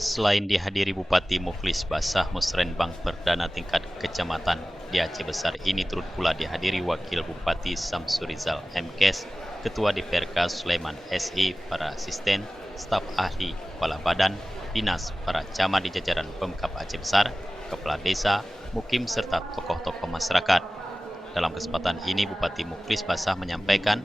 Selain dihadiri Bupati Mukhlis Basah, Musrenbang Perdana tingkat kecamatan di Aceh Besar ini turut pula dihadiri Wakil Bupati Samsurizal MKes, Ketua DPRK Sulaiman SI, para asisten, staf ahli, kepala badan, dinas, para camat di jajaran Pemkab Aceh Besar, kepala desa, mukim, serta tokoh-tokoh masyarakat. Dalam kesempatan ini, Bupati Mukhlis Basah menyampaikan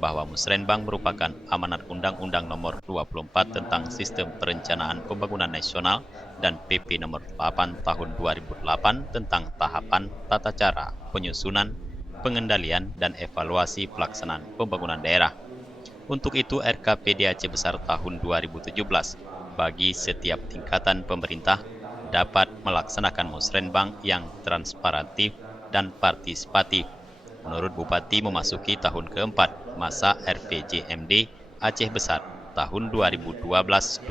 bahwa Musrenbang merupakan amanat Undang-Undang Nomor 24 tentang Sistem Perencanaan Pembangunan Nasional dan PP Nomor 8 Tahun 2008 tentang tahapan tata cara, penyusunan, pengendalian, dan evaluasi pelaksanaan pembangunan daerah. Untuk itu, RKPD Aceh Besar tahun 2017 bagi setiap tingkatan pemerintah dapat melaksanakan Musrenbang yang transparantif dan partisipatif. Menurut Bupati, memasuki tahun keempat masa RPJMD Aceh Besar tahun 2012-2017,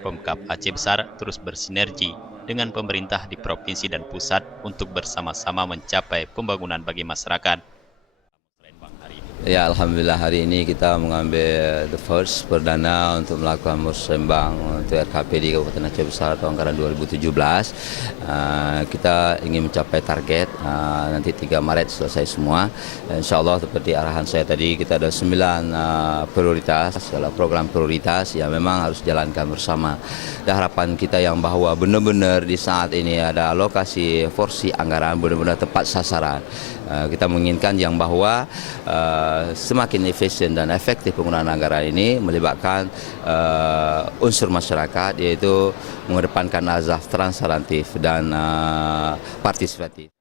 Pemkab Aceh Besar terus bersinergi dengan pemerintah di provinsi dan pusat untuk bersama-sama mencapai pembangunan bagi masyarakat. Ya, Alhamdulillah hari ini kita mengambil the first perdana untuk melakukan Musrenbang untuk RKPD Kabupaten Aceh Besar tahun anggaran 2017. Kita ingin mencapai target nanti 3 Maret selesai semua. InsyaAllah seperti arahan saya tadi, kita ada 9 prioritas, adalah program prioritas yang memang harus jalankan bersama. Dan harapan kita yang bahwa benar-benar di saat ini ada alokasi porsi anggaran benar-benar tepat sasaran. Kita menginginkan yang bahwa semakin efisien dan efektif penggunaan anggaran ini melibatkan unsur masyarakat, yaitu mengedepankan azas transparantif dan partisipatif.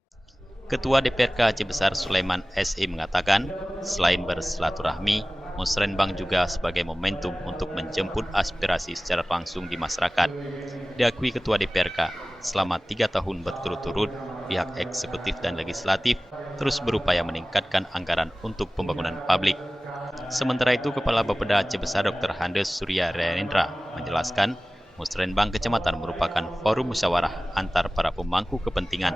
Ketua DPRK Aceh Besar Sulaiman SI mengatakan, selain bersilaturahmi, Musrenbang juga sebagai momentum untuk menjemput aspirasi secara langsung di masyarakat. Diakui Ketua DPRK, selama 3 tahun berturut-turut, pihak eksekutif dan legislatif terus berupaya meningkatkan anggaran untuk pembangunan publik. Sementara itu, Kepala Bapeda Aceh Besar Dr. Handes Surya Renendra menjelaskan, Musrenbang Kecamatan merupakan forum musyawarah antar para pemangku kepentingan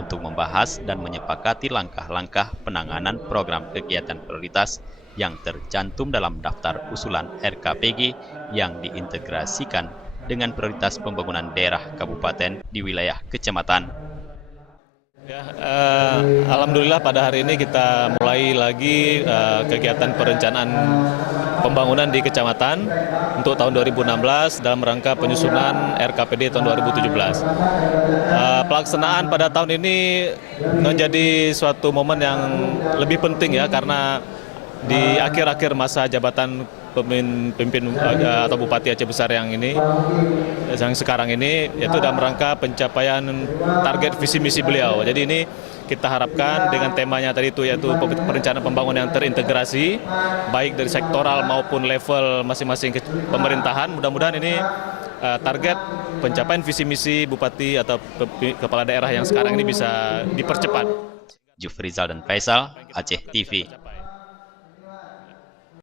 untuk membahas dan menyepakati langkah-langkah penanganan program kegiatan prioritas yang tercantum dalam daftar usulan RKPG yang diintegrasikan dengan prioritas pembangunan daerah kabupaten di wilayah kecamatan. Ya, Alhamdulillah pada hari ini kita mulai lagi kegiatan perencanaan pembangunan di kecamatan untuk tahun 2016 dalam rangka penyusunan RKPD tahun 2017. Pelaksanaan pada tahun ini menjadi suatu momen yang lebih penting ya, karena di akhir-akhir masa jabatan pemimpin atau Bupati Aceh Besar yang sekarang ini, yaitu dalam rangka pencapaian target visi misi beliau. Jadi ini kita harapkan dengan temanya tadi itu, yaitu perencanaan pembangunan yang terintegrasi baik dari sektoral maupun level masing-masing pemerintahan. Mudah-mudahan ini target pencapaian visi misi Bupati atau kepala daerah yang sekarang ini bisa dipercepat. Jufrizal dan Faisal, Aceh TV.